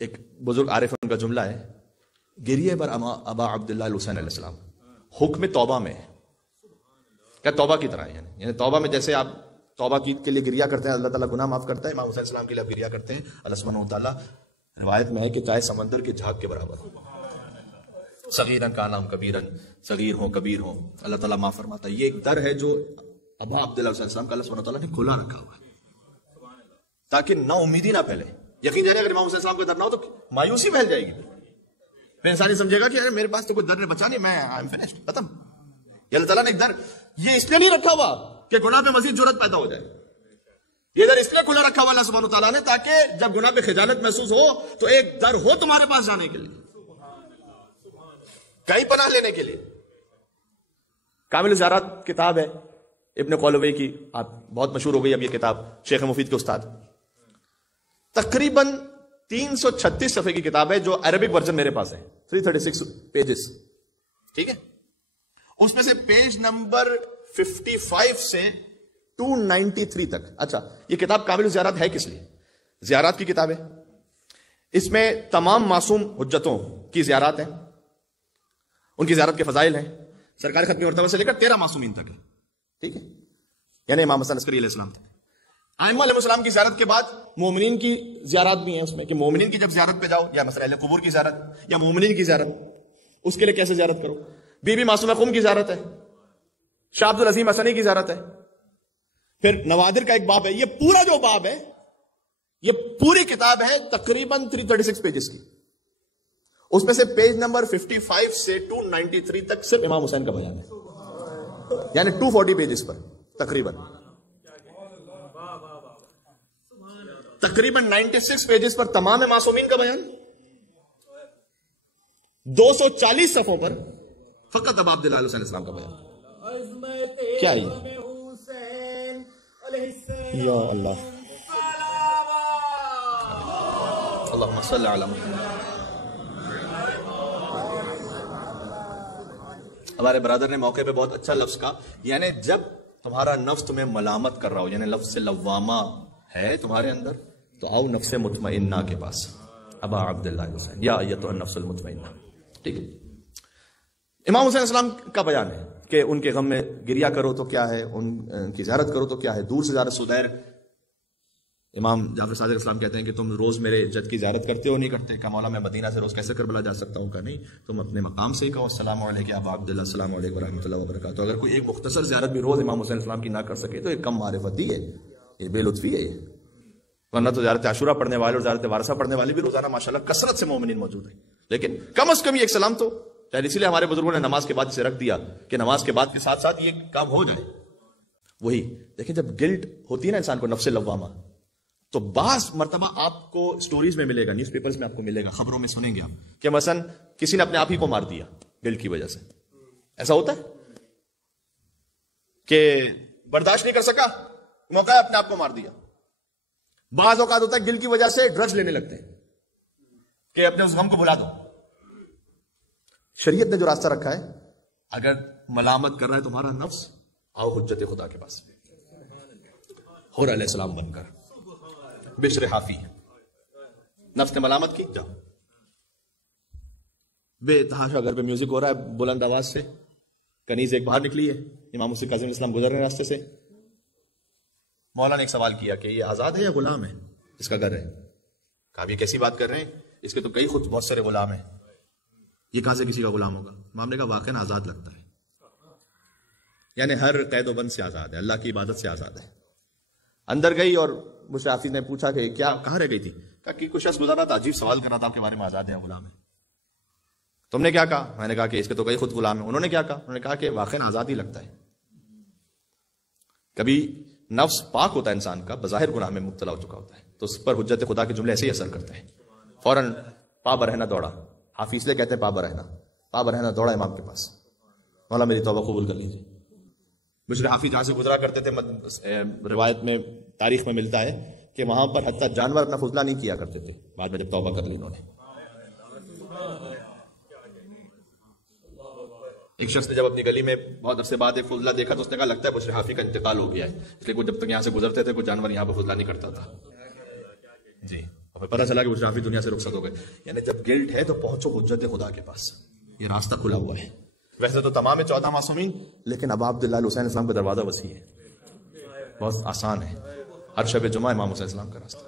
ایک بزرگ عارف ان کا جملہ ہے، گریے بر ابا عبداللہ الحسین علیہ السلام حکم توبہ میں، کیا توبہ کی طرح ہے، یعنی توبہ میں جیسے آپ توبہ کے لیے گریا کرتے ہیں اللہ تعالیٰ گناہ معاف کرتا ہے، امام حسین السلام کے لیے آپ گریا کرتے ہیں، اللہ سبحانہ وتعالیٰ روایت میں ہے کہ چاہے سمندر کی جھاگ کے برابر ہو، صغیرن کا نام کبیرن، صغیر ہو کبیر ہو، اللہ تعالیٰ معاف فرماتا ہے۔ یہ ایک در ہے جو ابا عبداللہ علیہ السلام کا اللہ سبحانہ وتعالیٰ نے کھلا رکھا ہوا ہے تاکہ نا امیدی نہ پھیلے۔ یقین جانے اگر امام حسین السلام کا در نہ ہو تو مایوسی پھیل جائے گی، پھر انسان سمجھے گا کہ یار میرے پاس تو کوئی در نے بچا نہیں، میں آئی ایم فنشڈ، ختم۔ یہ اللہ تعالیٰ نے ایک در یہ اس لیے نہیں رکھا ہوا کہ گناہ پہ مزید جرأت پیدا ہو جائے، یہ در اس لیے کھلا رکھا ہوا اللہ سبحانہ وتعالیٰ نے تاکہ جب گناہ پہ خجالت محسوس ہو تو ایک در ہو تمہارے پاس جانے کے لیے، کہیں پناہ لینے کے لیے۔ کامل زیارات کتاب ہے ابن قولوی کی، آپ بہت مشہور ہو گئی اب یہ کتاب، شیخ مفید کے استاد، تقریباً 336 صفحے کی کتاب ہے جو عربک ورژن میرے پاس ہے، 336 پیجز، ٹھیک ہے؟ اس میں سے پیج نمبر 55 سے 293 تک۔ اچھا، یہ کتاب کامل زیارات ہے کس لیے؟ زیارات کی کتاب ہے، اس میں تمام معصوم حجتوں کی زیارات ہیں، ان کی زیارت کے فضائل ہیں، سرکار ختمی مرتبہ سے لے کر 13 معصومین تک ہے، ٹھیک ہے؟ یعنی امام حسن عسکری علیہ السلام، ائمہ علیہ السلام کی زیارت کے بعد مومنین کی زیارات بھی ہیں اس میں، کہ مومنین کی جب زیارت پہ جاؤ، یا مثلا اہل قبور کی زیارت یا مومنین کی زیارت، اس کے لیے کیسے زیارت کرو، بی بی معصومہ قم کی زیارت ہے، شاہ عبد العظیم حسنی کی زیارت ہے، پھر نوادر کا ایک باب ہے۔ یہ پورا جو باب ہے، یہ پوری کتاب ہے تقریباً 336 پیجز کی، اس میں سے پیج نمبر 55 سے 293 تک صرف امام حسین کا بیان ہے، یعنی 240 پیجز پر تقریباً 96 پیجز پر تمام معصومین کا بیان، 240 صفحوں پر فقط ابا عبداللہ علیہ السلام کا بیان۔ کیا ہے یا اللہ، اللہم صلی علی محمد۔ ہمارے برادر نے موقع پہ بہت اچھا لفظ کہا، یعنی جب تمہارا نفس تمہیں ملامت کر رہا ہو، یعنی لفظ لوامہ ہے تمہارے اندر، تو آؤ نفس مطمئنہ کے پاس، ابا عبداللہ حسین یا ایتها النفس المطمئنہ، ٹھیک ہے؟ امام حسین السلام کا بیان ہے کہ ان کے غم میں گریا کرو تو کیا ہے، ان کی زیارت کرو تو کیا ہے، دور سے زیارت سدیر۔ امام جعفر صادق السلام کہتے ہیں کہ تم روز میرے جد کی زیارت کرتے ہو نہیں کرتے؟ کہ مولا میں مدینہ سے روز کیسے کربلا جا سکتا ہوں؟ کہ نہیں، تم اپنے مقام سے ہی کہو السلام علیکم ابا عبداللہ، السلام علیکم ورحمۃ اللہ وبرکاتہ۔ اگر کوئی ایک مختصر زیارت بھی روز امام حسین السلام کی نہ کر سکے تو یہ کم معرفتی ہے، یہ بے لطفی ہے، یہ ورنہ تو زیارت عاشورہ پڑھنے والے اور زیارت وارثہ پڑھنے والے بھی روزانہ ماشاءاللہ کثرت سے مومنین موجود ہیں، لیکن کم از کم یہ ایک سلام تو شاید اسی لیے ہمارے بزرگوں نے نماز کے بعد اسے رکھ دیا کہ نماز کے بعد کے ساتھ ساتھ یہ کام ہو جائے۔ وہی دیکھیں، جب گلٹ ہوتی ہے نا انسان کو، نفس لوامہ، تو بعض مرتبہ آپ کو سٹوریز میں ملے گا، نیوز پیپرز میں آپ کو ملے گا، خبروں میں سنیں گے آپ کہ مثلا کسی نے اپنے آپ ہی کو مار دیا گلٹ کی وجہ سے، ایسا ہوتا ہے کہ برداشت نہیں کر سکا، موقع ہے اپنے آپ کو مار دیا۔ بعض اوقات ہوتا ہے گل کی وجہ سے ڈرگز لینے لگتے ہیں کہ اپنے اس غم کو بھلا دو۔ شریعت نے جو راستہ رکھا ہے، اگر ملامت کر رہا ہے تمہارا نفس، آؤ حجت خدا کے پاس، حور علیہ السلام بن کر، بشر حافی، نفس نے ملامت کی، جاؤ۔ بے تحاشا گھر پہ میوزک ہو رہا ہے بلند آواز سے، کنیز ایک باہر نکلی ہے، امام حسین کاظم اسلام گزر رہے راستے سے، مولا نے ایک سوال کیا کہ یہ آزاد ہے یا غلام ہے؟ اس کا گھر ہے۔ کہا یہ کیسی بات کر رہے ہیں، اس کے تو کئی خود بہت سارے غلام ہیں، یہ کہاں سے کسی کا غلام ہوگا؟ امام نے کہا واقعاً آزاد لگتا ہے، یعنی ہر قید و بند سے آزاد ہے، اللہ کی عبادت سے آزاد ہے۔ اندر گئی اور مجھ حافظ نے پوچھا کہ کیا کہاں رہ گئی تھی؟ کہا کہ کچھ شخص گزر رہا تھا، عجیب سوال کر رہا تھا آپ کے بارے میں، آزاد ہے یا غلام ہے؟ تم نے کیا کہا؟ میں نے کہا کہ اس کے تو کئی خود غلام ہیں۔ انہوں نے کیا کہا؟ انہوں نے کہا کہ واقعاً آزاد ہی لگتا ہے۔ کبھی نفس پاک ہوتا ہے انسان کا، بظاہر گناہ میں مبتلا ہو چکا ہوتا ہے، تو اس پر حجت خدا کے جملے ایسے ہی اثر کرتے ہیں، فوراً پا برہنہ دوڑا۔ حافظ لے کہتے ہیں پا برہنہ دوڑا امام کے پاس، مولا میری توبہ قبول کر لیجیے۔ مجھے حافظ جہاں سے گزرا کرتے تھے، روایت میں تاریخ میں ملتا ہے کہ وہاں پر حتیٰ جانور اپنا فضلہ نہیں کیا کرتے تھے، بعد میں جب توبہ کر لی انہوں نے۔ ایک شخص نے جب اپنی گلی میں بہت عرصے بعد ایک فضلہ دیکھا تو اس نے کہا لگتا ہے بشر حافی کا انتقال ہو گیا ہے، اس لیے جب تک یہاں سے گزرتے تھے کوئی جانور یہاں پہ فضلہ نہیں کرتا تھا۔ جی، ہمیں پتہ چلا کہ وہ شافی دنیا سے رخصت ہو گئے. یعنی جب گلٹ ہے تو پہنچو حجت خدا کے پاس, یہ راستہ کھلا ہوا ہے. ویسے تو تمام 14 معصومین, لیکن ابا عبداللہ حسین السلام کا دروازہ وسیع ہے, بہت آسان ہے. ہر شب جمعہ امام حسین السلام کا راستہ.